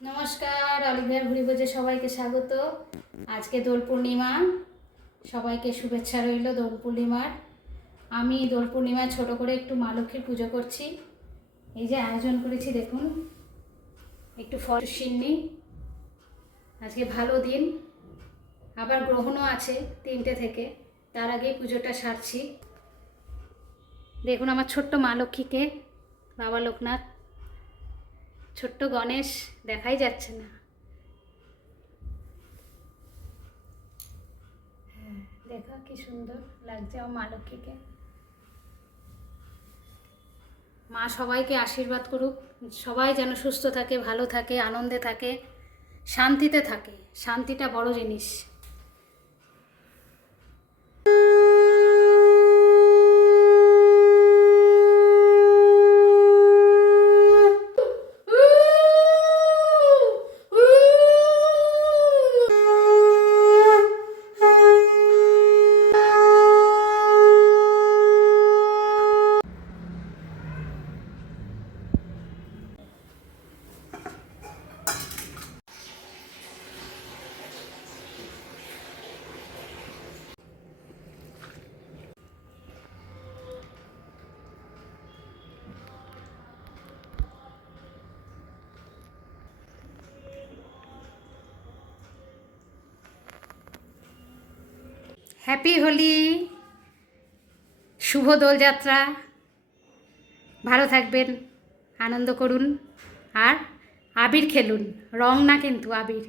নমস্কার, অলিভিয়ার ভুরিভোজে সবাইকে স্বাগত। আজকে দোল পূর্ণিমা, সবাইকে শুভেচ্ছা রইল দোল পূর্ণিমার। আমি দোল পূর্ণিমায় ছোট করে একটু মা লক্ষ্মীর পুজো করছি। এই যে আয়োজন করেছি দেখুন, একটু ফল সিন্নি। আজকে ভালো দিন, আবার গ্রহণও আছে 3টে থেকে, তার আগেই পুজোটা সারছি। দেখুন আমার ছোট্ট মা লক্ষ্মীকে, বাবা লোকনাথ, ছোট্ট গণেশ দেখাই যাচ্ছে না। হ্যাঁ, দেখো কি সুন্দর লাগছে আমার মা লক্ষ্মীকে। মা সবাইকে আশীর্বাদ করুক, সবাই যেন সুস্থ থাকে, ভালো থাকে, আনন্দে থাকে, শান্তিতে থাকে। শান্তিটা বড় জিনিস। হ্যাপি হোলি, শুভ দোলযাত্রা। ভালো থাকবেন, আনন্দ করুন, আর আবির খেলুন। রং না কিন্তু, আবির।